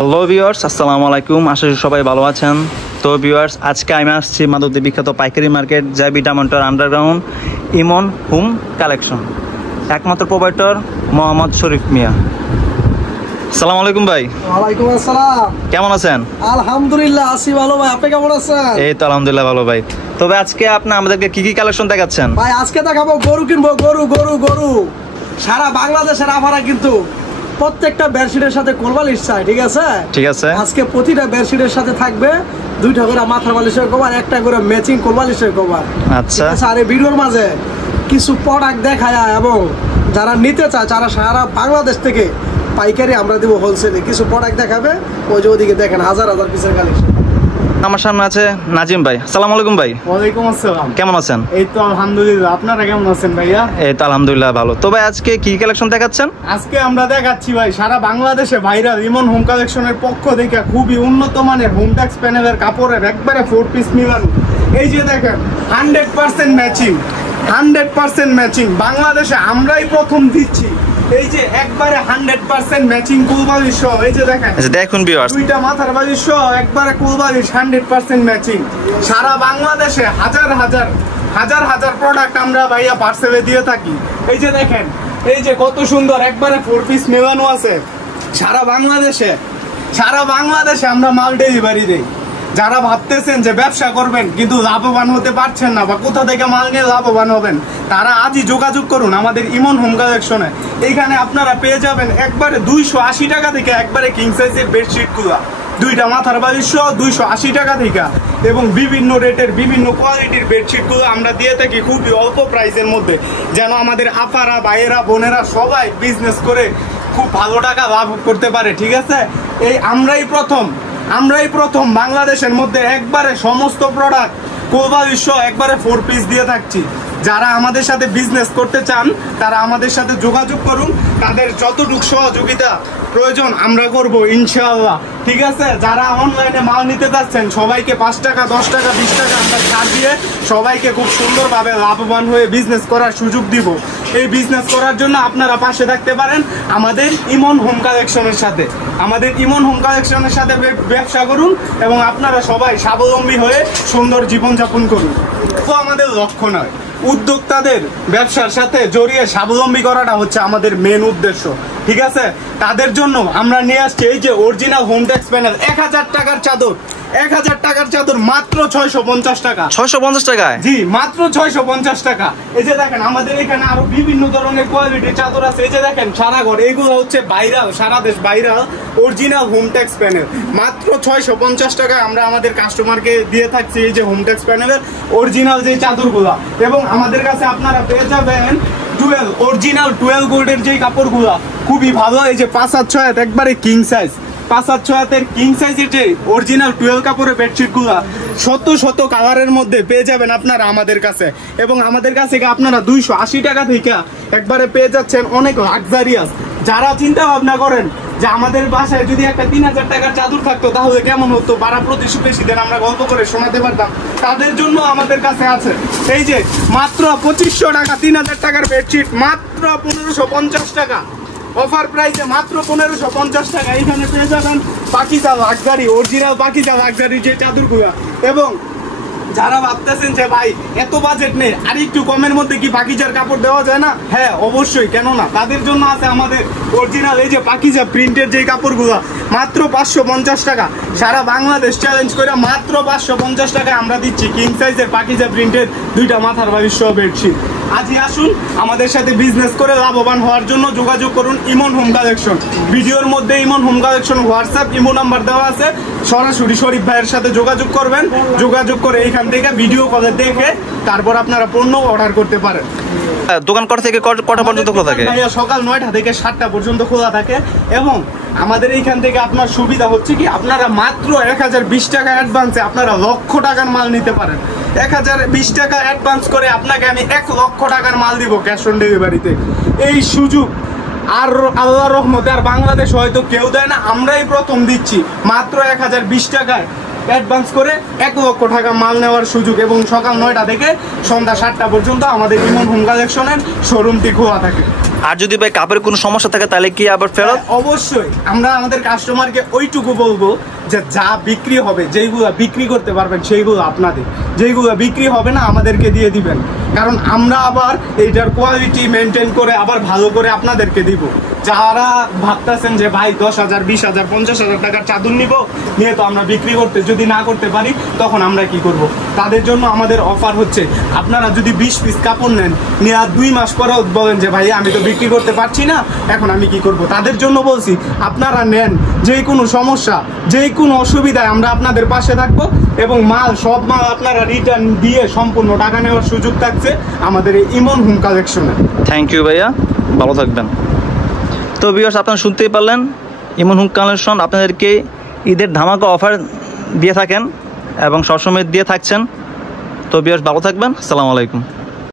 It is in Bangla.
হ্যালো ভিউয়ার্স, আসসালামু আলাইকুম। আশা করি সবাই ভালো আছেন। তো ভিউয়ার্স, আজকে আমি আসছি মাদকদ্রব্য বিখ্যাত পাইকারি মার্কেট জাবি ডায়মন্ডের আন্ডারগ্রাউন্ড ইমন হোম কালেকশন, একমাত্র প্রোভাইডার মোহাম্মদ শরীফ মিয়া। আসসালামু আলাইকুম ভাই। ওয়ালাইকুম আসসালাম। কেমন আছেন? আলহামদুলিল্লাহ আছি ভালো ভাই, আপনি কেমন আছেন? এই তো আলহামদুলিল্লাহ ভালো ভাই। তবে আজকে আপনি আমাদেরকে কি কি কালেকশন দেখাচ্ছেন? ভাই আজকে দেখাবো গরু কিনবো, গরু গরু গরু সারা বাংলাদেশের আফারা, কিন্তু প্রত্যেকটা বেডশিটের সাথে কোরবালিশ চাই, ঠিক আছে? ঠিক আছে। আজকে প্রতিটা বেডশিটের সাথে থাকবে দুইটা করে মাথার বালিশের কভার, একটা করে ম্যাচিং কোরবালিশের কভার। আচ্ছা। আর এই ভিডিওর মাঝে কিছু প্রোডাক্ট দেখায় এবং যারা নিতে চায়, যারা সারা বাংলাদেশ থেকে পাইকারি আমরা দেবো হোলসেলে, কিছু প্রোডাক্ট দেখাবে। ওই যে ওদিকে দেখেন হাজার হাজার পিসের কালেকশন। আমার সামনে আছে নাজিম ভাই। আসসালামু আলাইকুম ভাই। ওয়ালাইকুম আসসালাম। কেমন আছেন? এই তো আলহামদুলিল্লাহ, আপনারা কেমন আছেন ভাইয়া? এই তো আলহামদুলিল্লাহ ভালো। তো ভাই আজকে কি কালেকশন দেখাচ্ছেন? আজকে আমরা দেখাচ্ছি ভাই সারা বাংলাদেশে ভাইরাল ইমন হোম কালেকশনের পক্ষ থেকে খুবই উন্নত মানের হোম ট্যাক্স প্যানেলের কাপড়ের একবারে 4 পিস মিলানো। এই যে দেখেন 100% ম্যাচিং, 100% ম্যাচিং বাংলাদেশে আমরাই প্রথম দিচ্ছি। এই যে একবারে 100% ম্যাচিং কুলবালিশ সহ, এই যে দেখেন, আচ্ছা দেখুন ভিউয়ার্স, দুইটা মাথার বালিশ সহ একবারে কুলবালিশ 100% ম্যাচিং। সারা বাংলাদেশে হাজার হাজার হাজার হাজার প্রোডাক্ট আমরা ভাইয়া পার্সেলে দিয়ে থাকি। এই যে দেখেন, এই যে কত সুন্দর একবারে 4 পিস মেলানো আছে। সারা বাংলাদেশে আমরা মাল ডেলিভারি দেই। যারা ভাবতেছেন যে ব্যবসা করবেন কিন্তু লাভবান হতে পারছেন না বা কোথা থেকে মাল নিয়ে লাভবান হবেন, তারা আজই যোগাযোগ করুন আমাদের ইমন হোম কালেকশনে। এইখানে আপনারা পেয়ে যাবেন একবারে 280 টাকা থেকে একবারে কিং সাইজের বেডশিটগুলো, দুইটা মাথার বালিশ সহ 280 টাকা থেকে, এবং বিভিন্ন রেটের বিভিন্ন কোয়ালিটির বেডশিটগুলো আমরা দিয়ে থাকি খুবই অল্প প্রাইসের মধ্যে, যেন আমাদের আপারা ভাইয়েরা বোনেরা সবাই বিজনেস করে খুব ভালো টাকা লাভ করতে পারে, ঠিক আছে? এই আমরাই প্রথম বাংলাদেশের মধ্যে একবারে সমস্ত প্রোডাক্ট কোবালিশ সহ একবারে 4 পিস দিয়ে থাকছি। যারা আমাদের সাথে বিজনেস করতে চান তারা আমাদের সাথে যোগাযোগ করুন, তাদের যতটুকু সহযোগিতা প্রয়োজন আমরা করব ইনশাআল্লাহ, ঠিক আছে? যারা অনলাইনে মাল নিতে চাচ্ছেন সবাইকে 5 টাকা 10 টাকা 20 টাকা আমরা ছাড় দিয়ে সবাইকে খুব সুন্দরভাবে লাভবান হয়ে বিজনেস করার সুযোগ দিব। এই বিজনেস করার জন্য আপনারা পাশে থাকতে পারেন আমাদের ইমন হোম কালেকশনের সাথে। আমাদের ইমন হোম কালেকশনের সাথে ব্যবসা করুন এবং আপনারা সবাই স্বাবলম্বী হয়ে সুন্দর জীবনযাপন করুন। তো আমাদের লক্ষ্য নয়, উদ্যোক্তাদের ব্যবসার সাথে জড়িয়ে স্বাবলম্বী করাটা হচ্ছে আমাদের মেন উদ্দেশ্য, ঠিক আছে? তাদের জন্য আমরা নিয়ে আসছি এই যে অরিজিনাল হোম ট্যাক্স প্যানেল, 1000 টাকার চাদর, 1000 টাকার চাদর মাত্র 650 টাকা। 650 টাকায়? জি, মাত্র 650 টাকা। এই যে দেখেন আমাদের এখানে আরো বিভিন্ন ধরনের কোয়ালিটির চাদর আছে। এই যে দেখেন সারাগড়, এগুলো হচ্ছে ভাইরাল, সারা দেশ viral original home tax panel, মাত্র 650 টাকায় আমরা আমাদের কাস্টমারকে দিয়ে থাকছি এই যে হোম ট্যাক্স প্যানেলের অরিজিনাল যে চাদরগুলা। এবং আমাদের কাছে আপনারা পেয়ে যাবেন অরিজিনাল 12 গোল্ডের যে কাপড়গুলা খুবই ভালো। এই যে 5/6 একবারে কিং সাইজ, 5/6 কিং সাইজের যে অরিজিনাল 12 কাপড়ের বেডশিটগুলা শত কালারের মধ্যে পেয়ে যাবেন আপনারা আমাদের কাছে। এবং আমাদের কাছে আপনারা 280 টাকা থেকে একবারে পেয়ে যাচ্ছেন অনেক লাক্সারিয়াস। যারা চিন্তা ভাবনা করেন যে আমাদের বাসায় যদি একটা 3000 টাকার চাদর থাকতো তাহলে কেমন হতো, পাড়া প্রতিবেশীদের আমরা গল্প করে শোনাতে পারতাম, তাদের জন্য আমাদের কাছে আছে এই যে মাত্র 2500 টাকা 3000 টাকার বেডশিট, মাত্র 1550 টাকা অফার প্রাইসে, মাত্র 1550 টাকা। এইখানে পেয়ে যাবেন Pakeeza luxury, original Pakeeza luxury যে চাদরগুলো। এবং যারা ভাবতেছেন যে ভাই এত বাজেট নেই, আর একটু কমের মধ্যে কি পাকিজার কাপড় দেওয়া যায় না? হ্যাঁ অবশ্যই, কেন না? তাদের জন্য আছে আমাদের অরিজিনাল এই যে পাকিজা প্রিন্টের যে কাপড়গুলো, মাত্র 550 টাকা। সারা বাংলাদেশ চ্যালেঞ্জ করে মাত্র 550 টাকায় আমরা দিচ্ছি কিং সাইজের পাকিজা প্রিন্টের দুইটা মাথার বালিশ সহ বেডশিট। আজই আসুন আমাদের সাথে বিজনেস করে লাভবান হওয়ার জন্য যোগাযোগ করুন ইমন হোম কালেকশন। ভিডিওর মধ্যে Emon home collection WhatsApp imo number দেওয়া আছে, সরাসরি শরীফ ভাইয়ের সাথে যোগাযোগ করবেন। যোগাযোগ করে এইখান থেকে ভিডিও কলে দেখে তারপর আপনারা পণ্য অর্ডার করতে পারেন। দোকান কটা থেকে কটা পর্যন্ত খোলা থাকে? সকাল 9টা থেকে 7টা পর্যন্ত খোলা থাকে। এবং আমাদের এইখান থেকে আপনার সুবিধা হচ্ছে কি, আপনারা মাত্র 1020 টাকা অ্যাডভান্সে আপনারা লক্ষ টাকার মাল নিতে পারেন। 1020 টাকা অ্যাডভান্স করে আপনাকে আমি 1 লক্ষ টাকার মাল দিব ক্যাশ অন ডেলিভারিতে। এই সুযোগ আর আল্লাহর রহমতে আর বাংলাদেশ হয়তো কেউ দেয় না, আমরাই প্রথম দিচ্ছি মাত্র 1020 টাকায় অ্যাডভান্স করে 1 লক্ষ টাকা মাল নেওয়ার সুযোগ। এবং সকাল 9টা থেকে সন্ধ্যা 7টা পর্যন্ত আমাদের ইমন হোম কালেকশনের শোরুমটি খোলা থাকে। আর যদি ভাই কাপড়ের কোনো সমস্যা থাকে তাহলে কি আবার ফেরত? অবশ্যই আমরা আমাদের কাস্টমারকে ওইটুকু বলবো যে যা বিক্রি হবে, যেইগুলো বিক্রি করতে পারবেন সেইগুলো আপনাদের, যেইগুলো বিক্রি হবে না আমাদেরকে দিয়ে দিবেন, কারণ আমরা আবার এইটার কোয়ালিটি মেনটেন করে আবার ভালো করে আপনাদেরকে দিব। যারা ভাবতেছেন যে ভাই 10,000 20,000 50,000 টাকার চাদর নিব, নিয়ে তো আমরা বিক্রি করতে যদি না করতে পারি তখন আমরা কি করব, তাদের জন্য আমাদের অফার হচ্ছে আপনারা যদি 20 পিস কাপড় নেন, নিয়ে আর 2 মাস পরেও বলেন যে ভাই আমি তো বিক্রি করতে পারছি না, এখন আমি কি করব, তাদের জন্য বলছি আপনারা নেন, যে কোনো সমস্যা যে কোনো অসুবিধায় আমরা আপনাদের পাশে থাকবো, এবং সব মাল আপনারা রিটার্ন দিয়ে সম্পূর্ণ টাকা নেওয়ার সুযোগ থাকছে আমাদের এই ইমন হোম কালেকশনে। থ্যাংক ইউ ভাইয়া, ভালো থাকবেন। তো ভিউয়ার্স, আপনারা শুনতেই পারলেন, ইমন হোম কালেকশন আপনাদেরকে ঈদের ধামাকা অফার দিয়ে থাকেন এবং সবসময় দিয়ে থাকছেন। তো ভিউয়ার্স, ভালো থাকবেন। আসসালামু আলাইকুম।